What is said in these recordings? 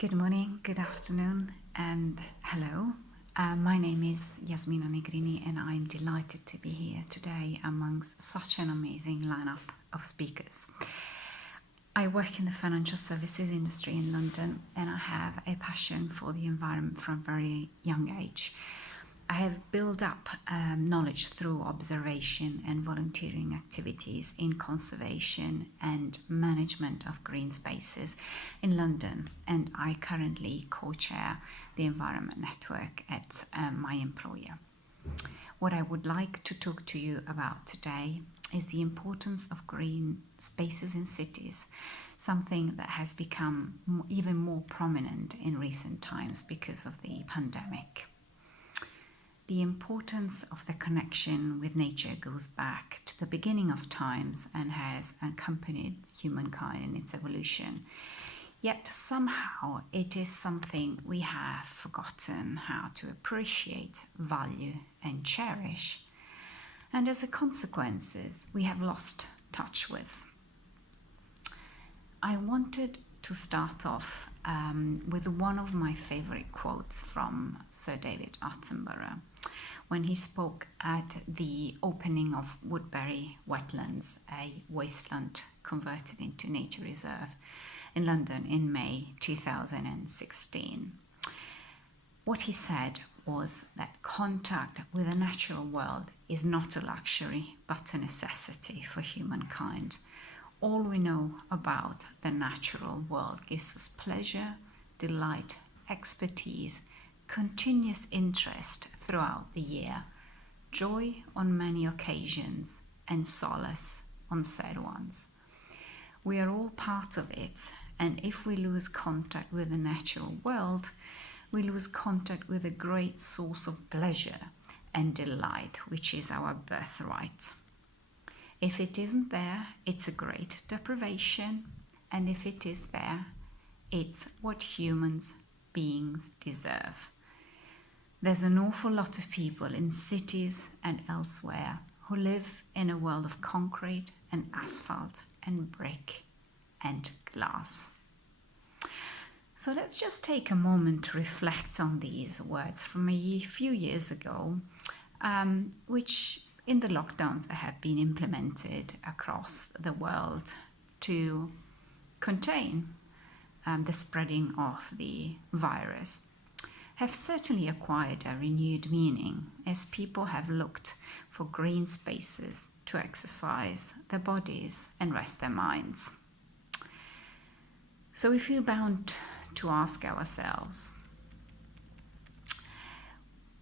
Good morning, good afternoon, and hello. My name is Jasmina Negrini, and I'm delighted to be here today amongst such an amazing lineup of speakers. I work in the financial services industry in London, and I have a passion for the environment from a very young age. I have built up knowledge through observation and volunteering activities in conservation and management of green spaces in London, and I currently co-chair the Environment Network at my employer. What I would like to talk to you about today is the importance of green spaces in cities, something that has become even more prominent in recent times because of the pandemic. The importance of the connection with nature goes back to the beginning of times and has accompanied humankind in its evolution. Yet somehow it is something we have forgotten how to appreciate, value, and cherish. And as a consequence, we have lost touch with. I wanted to start off with one of my favorite quotes from Sir David Attenborough when he spoke at the opening of Woodbury Wetlands, a wasteland converted into nature reserve in London in May 2016. What he said was that contact with the natural world is not a luxury but a necessity for humankind. All we know about the natural world gives us pleasure, delight, expertise, continuous interest throughout the year, joy on many occasions, and solace on sad ones. We are all part of it, and if we lose contact with the natural world, we lose contact with a great source of pleasure and delight, which is our birthright. If it isn't there, it's a great deprivation, and if it is there, it's what humans beings deserve. There's an awful lot of people in cities and elsewhere who live in a world of concrete and asphalt and brick and glass. So let's just take a moment to reflect on these words from a few years ago, which in the lockdowns that have been implemented across the world to contain the spreading of the virus, have certainly acquired a renewed meaning as people have looked for green spaces to exercise their bodies and rest their minds. So we feel bound to ask ourselves,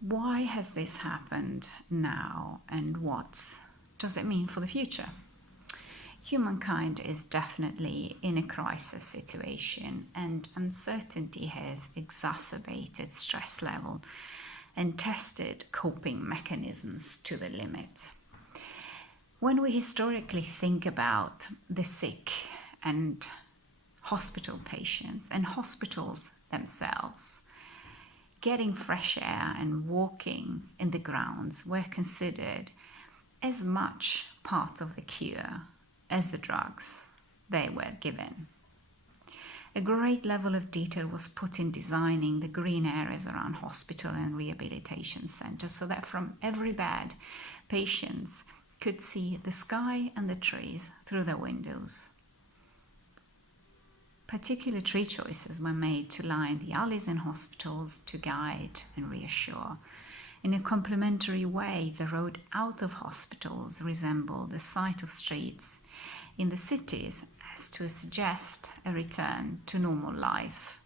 why has this happened now, and what does it mean for the future? Humankind is definitely in a crisis situation, and uncertainty has exacerbated stress level and tested coping mechanisms to the limit. When we historically think about the sick and hospital patients and hospitals themselves, getting fresh air and walking in the grounds were considered as much part of the cure as the drugs they were given. A great level of detail was put in designing the green areas around hospital and rehabilitation centers so that from every bed, patients could see the sky and the trees through their windows. Particular tree choices were made to line the alleys in hospitals to guide and reassure. In a complementary way, the road out of hospitals resembled the sight of streets in the cities as to suggest a return to normal life,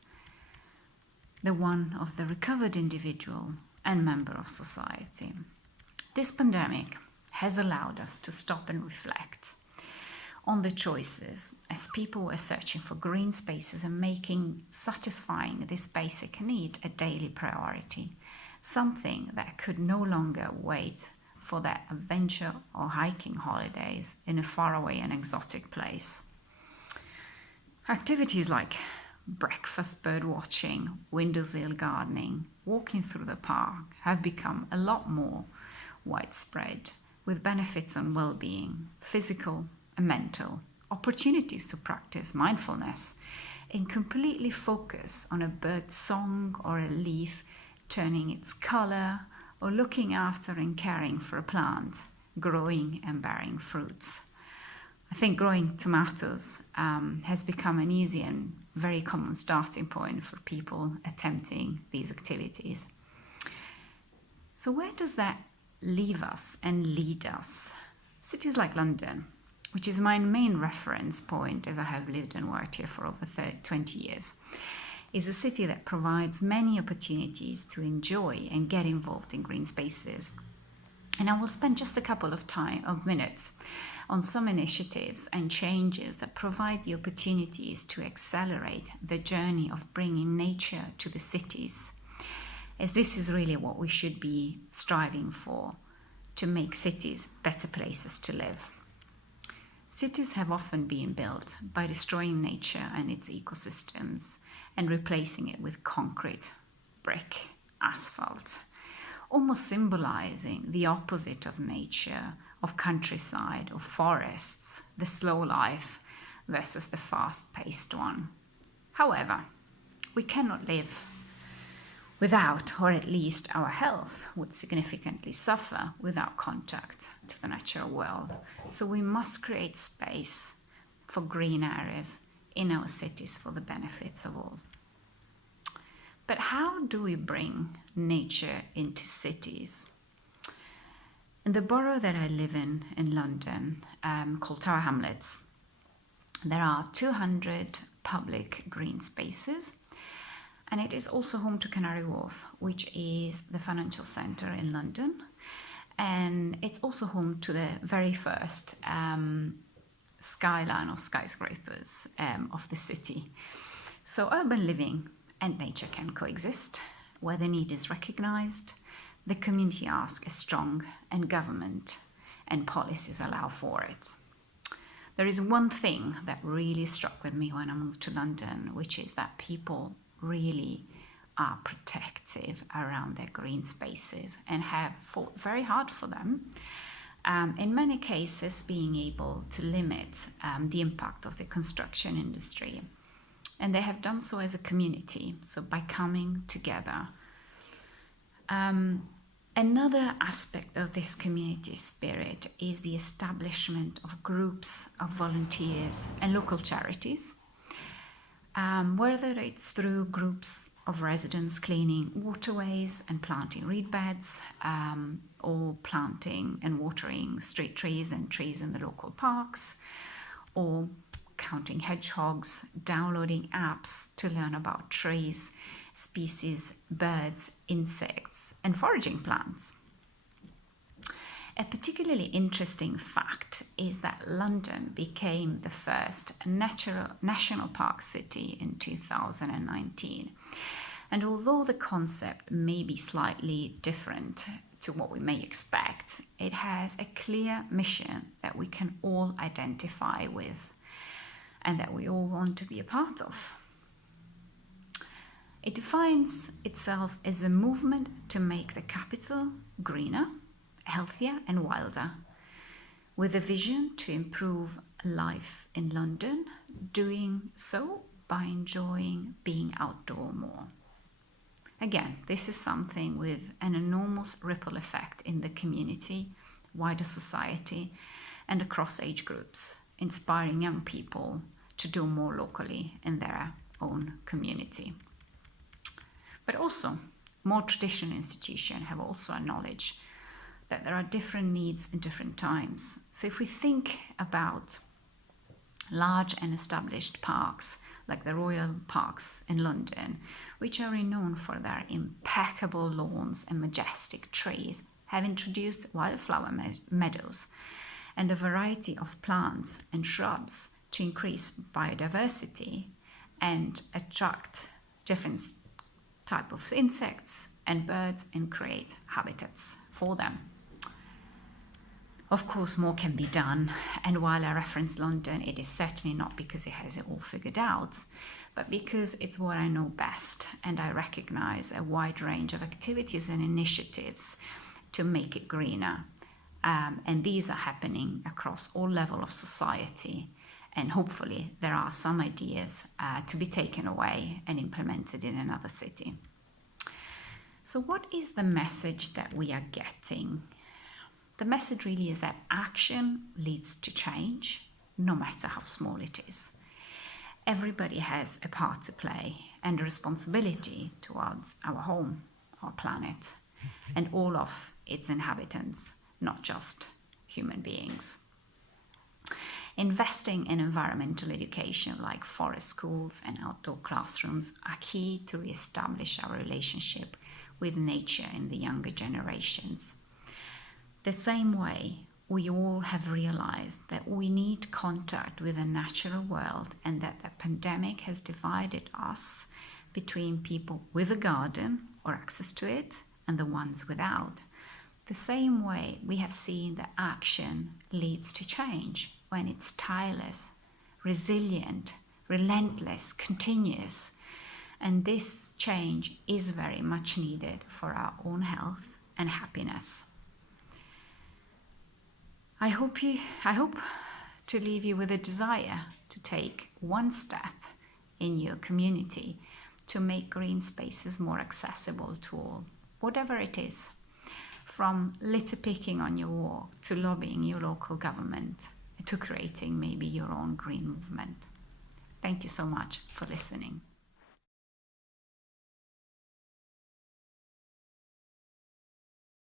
the one of the recovered individual and member of society. This pandemic has allowed us to stop and reflect on the choices as people were searching for green spaces and making satisfying this basic need a daily priority, something that could no longer wait for their adventure or hiking holidays in a faraway and exotic place. Activities like breakfast bird watching, windowsill gardening, walking through the park have become a lot more widespread, with benefits on well-being, physical and mental, opportunities to practice mindfulness, and completely focus on a bird's song or a leaf turning its color, or looking after and caring for a plant growing and bearing fruits. I think growing tomatoes has become an easy and very common starting point for people attempting these activities. So where does that leave us and lead us? Cities like London, which is my main reference point as I have lived and worked here for over 20 years, is a city that provides many opportunities to enjoy and get involved in green spaces. And I will spend just a couple of minutes on some initiatives and changes that provide the opportunities to accelerate the journey of bringing nature to the cities, as this is really what we should be striving for, to make cities better places to live. Cities have often been built by destroying nature and its ecosystems and replacing it with concrete, brick, asphalt, almost symbolizing the opposite of nature, of countryside, of forests, the slow life versus the fast-paced one. However, we cannot live without, or at least our health would significantly suffer without contact to the natural world. So we must create space for green areas in our cities for the benefits of all. But how do we bring nature into cities? In the borough that I live in London, called Tower Hamlets, there are 200 public green spaces, and it is also home to Canary Wharf, which is the financial centre in London, and it's also home to the very first skyline of skyscrapers of the city. So urban living and nature can coexist where the need is recognised, the community ask is strong, and government and policies allow for it. There is one thing that really struck with me when I moved to London, which is that people really are protective around their green spaces and have fought very hard for them. In many cases, being able to limit the impact of the construction industry. And they have done so as a community, so by coming together. Another aspect of this community spirit is the establishment of groups of volunteers and local charities, whether it's through groups of residents cleaning waterways and planting reed beds, or planting and watering street trees and trees in the local parks, or counting hedgehogs, downloading apps to learn about trees, species, birds, insects, and foraging plants. A particularly interesting fact is that London became the first national park city in 2019. And although the concept may be slightly different to what we may expect, it has a clear mission that we can all identify with and that we all want to be a part of. It defines itself as a movement to make the capital greener, healthier and wilder, with a vision to improve life in London, doing so by enjoying being outdoor more. Again, this is something with an enormous ripple effect in the community, wider society, and across age groups, inspiring young people to do more locally in their own community. But also, more traditional institutions have also acknowledged that there are different needs in different times. So if we think about large and established parks, like the Royal Parks in London, which are renowned for their impeccable lawns and majestic trees, have introduced wildflower meadows and a variety of plants and shrubs to increase biodiversity and attract different type of insects and birds and create habitats for them. Of course, more can be done, and while I reference London, it is certainly not because it has it all figured out, but because it's what I know best, and I recognize a wide range of activities and initiatives to make it greener. And these are happening across all levels of society And hopefully there are some ideas to be taken away and implemented in another city. So what is the message that we are getting? The message really is that action leads to change, no matter how small it is. Everybody has a part to play and a responsibility towards our home, our planet, and all of its inhabitants, not just human beings. Investing in environmental education like forest schools and outdoor classrooms are key to re-establish our relationship with nature in the younger generations. The same way, we all have realized that we need contact with the natural world and that the pandemic has divided us between people with a garden or access to it and the ones without. The same way, we have seen that action leads to change when it's tireless, resilient, relentless, continuous. And this change is very much needed for our own health and happiness. I hope to leave you with a desire to take one step in your community to make green spaces more accessible to all, whatever it is, from litter picking on your walk to lobbying your local government to creating maybe your own green movement. Thank you so much for listening.